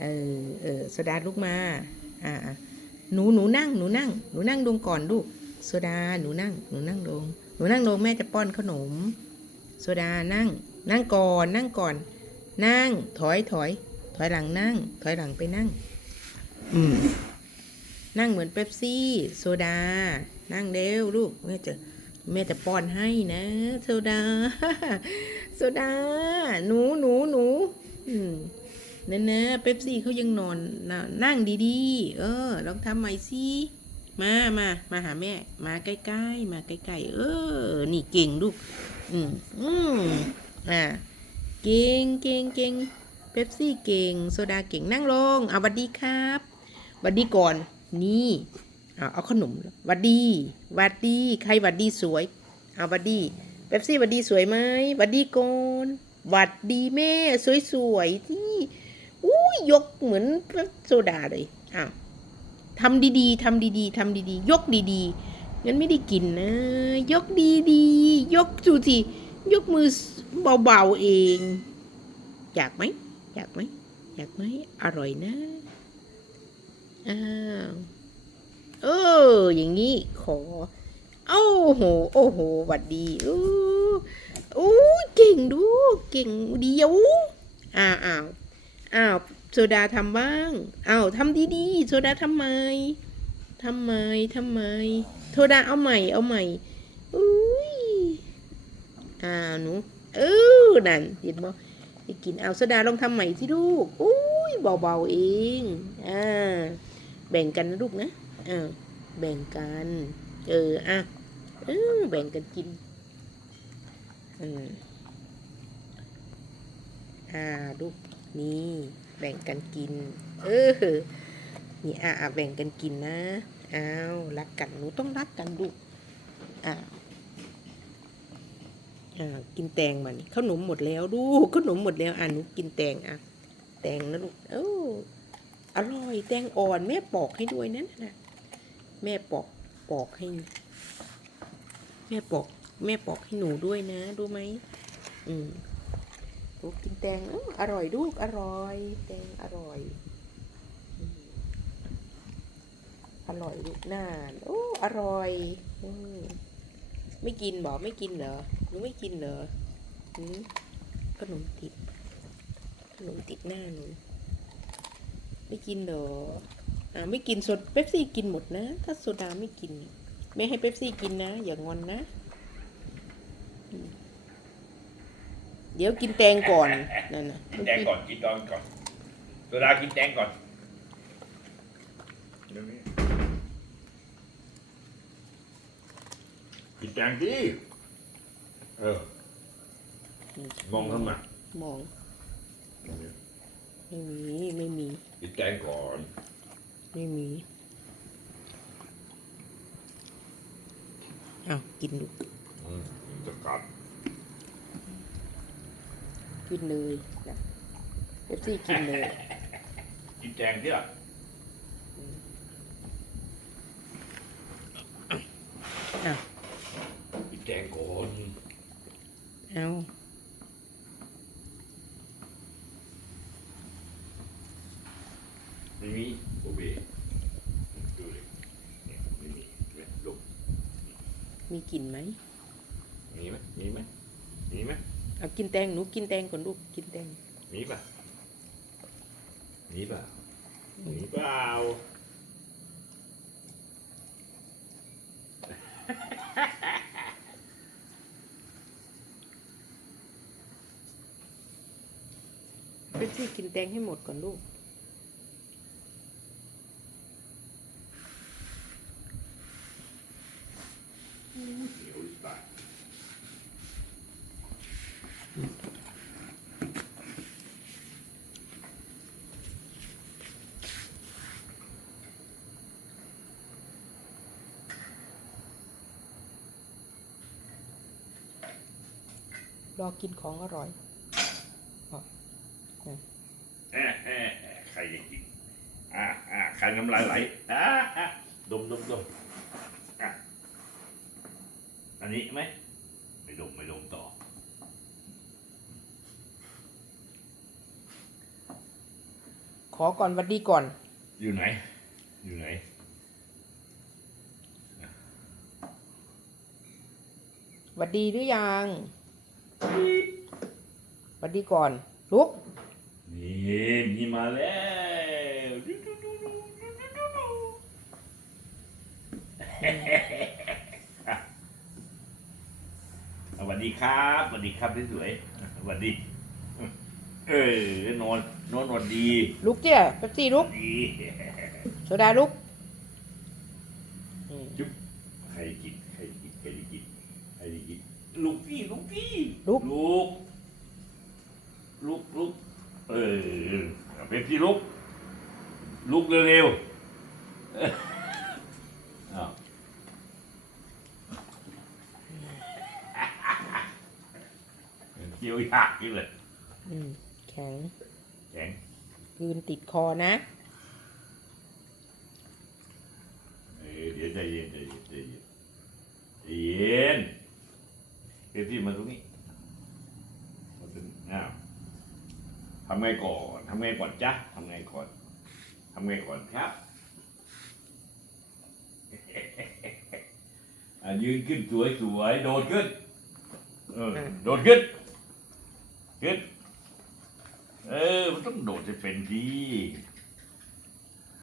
เออเออโซดาลุกมาอ่าอะหนูหนูนั่งหนูนั่งหนูนั่งลงก่อนลูกโซดาหนูนั่งหนูนั่งลงหนูนั่งลงแม่จะป้อนขนม โซดานั่ง นั่งก่อนนั่งก่อน นั่งถอยถอยถอยหลังนั่ง ถอยหลังไปนั่ง อืมนั่งเหมือนเป๊ปซี่ โซดา นั่งเร็วลูกแม่จะแม่จะป้อนให้นะ โซดา โซดา หนูหนูหนูอืม เนั่นนะเป๊ปซี่เขายังนอนนั่งดีๆ เออ ลองทำใหม่สิมามามาหาแม่ มาใกล้ๆ มาใกล้ๆ เออ นี่เก่งลูก อืมอืมอ่า เก่งเก่งเก่งเป๊ปซี่เก่ง โซดาเก่งนั่งลง เอาหวัดดีครับหวัดดีก่อน นี่ เอาเอาขนมวัดดีวัดดี ใครวัดดีสวย เอาวัดดี เป๊ปซี่วัดดีสวยไหมวัดดีก่อนวัดดีแม่ สวยๆที่ อุ้ยยกเหมือนโซดาเลยอ้าวทำดีๆทำดีๆทำดีๆ ยกดีๆงั้นไม่ได้กินนะ ยกดีๆ ยกดูสิยกมือเบาๆเอง อยากไหมอยากไหมอยากไหมอร่อยนะอ้าวเอออย่างนี้ขอโอ้โหโอ้โหหวัดดีอู้อู้เก่งดูเก่งเดียวอ้าว อ้าวโซดาทำบ้างอ้าวทำดีๆโซดาทำไมทำไมทำไมโซดาเอาใหม่เอาใหม่อุ้ยอ้าวหนูเออนั่นเห็นบ่จะกินเอาโซดาลองทำใหม่ที่ลูกอุ้ยเบาๆเองอ่าแบ่งกันนะลูกนะอ่าแบ่งกัน เอออะเออแบ่งกันกินอืมอ่าลูก นี่แบ่งกันกิน เออ นี่อะอะแบ่งกันกินนะ อ้าวรักกันหนูต้องรักกันลูกอ่าอ่ากินแตงมันขนมหมดแล้วลูกขนมหมดแล้วอะหนูกินแตงอะแตงนะลูกเอออร่อยแตงอ่อนแม่ปอกให้ด้วยนั่นนะแม่ปอกปอกให้ แม่ปอก แม่ปอกให้หนูด้วยนะรู้ไหมอืม ลูกกินแตงออร่อยลูกอร่อย แตงอร่อย อร่อยลูกน่านโอ้อร่อยอไม่กินบอกไม่กินเหรอหนูไม่กินเหรอขนมติดขนมติดหน้าหนูไม่กินเหรออ่าไม่กินโซดเป๊ปซี่กินหมดนะ ถ้าโซดาไม่กิน ไม่ให้เป๊ปซี่กินนะ อย่างอนนะอืมเดี๋ยวกินแตงก่อนนั่นนะกินแตงก่อนกินตอนก่อนเวลากินแตงก่อนเดี๋ยวนี้กินแตงดิเออมองทำไมมองไม่มีไม่มีกินแตงก่อน ไม่มีอ้าวกินดูอืมจะกัด กินเลยนะเป๊ปซี่กินเลย กินแตงดิล่ะอ้าวกินแตงก่อนเอาไม่มีโอเบดูเลยเนี่ยไม่มีเห็นไหมลูกมีกลิ่นไหมมีไหมมีไหมมีไหม เอากินแตงหนูกินแตงก่อนลูกกินแตงมีป่ะมีป่ะมีเปล่าเป๊ปซี่กินแตงให้หมดก่อนลูก เหนียวตาย รอกินของอร่อยแอะแอะแอะใครจะกินอ่าอ่าใครน้ำลายไหลอ่าอ่าดมดมดมอะอันนี้ไหมไม่ดมไม่ดมต่อขอก่อนหวัดดีก่อน อยู่ไหน อยู่ไหนหวัดดีหรือยัง หวัดดีก่อน ลุก นี่มีมาแล้วสวัสดีครับสวัสดีครับที่สวยสวัสดี เออนอนนอนนอนดีลุกเจ้าเป๊ปซี่ลุก ดีโซดาลุกอืมใครกินใครกินใครกินใครกิน ลูกพี่ลูกพี่ลุก ลูกลูกลูกเออเป็นพี่ลูกลูกเร็วๆเอออ้าวเคี้ยวยากนี่เลยอืมแข็งแข็ง กลืนติดคอนะ เออเดี๋ยวใจเย็นใจเย็นใจเย็นใจเย็น เป็นพี่มาตรงนี้มาตรงนี้อ้าวทำไงก่อนทำไงก่อนจ๊ะทำไงก่อนทำไงก่อนครับอะยืนขึ้นสวยสวยๆโดดขึ้นเอออะโดดขึ้นขึ้น เออ มันต้องโดดจะเป็นพี่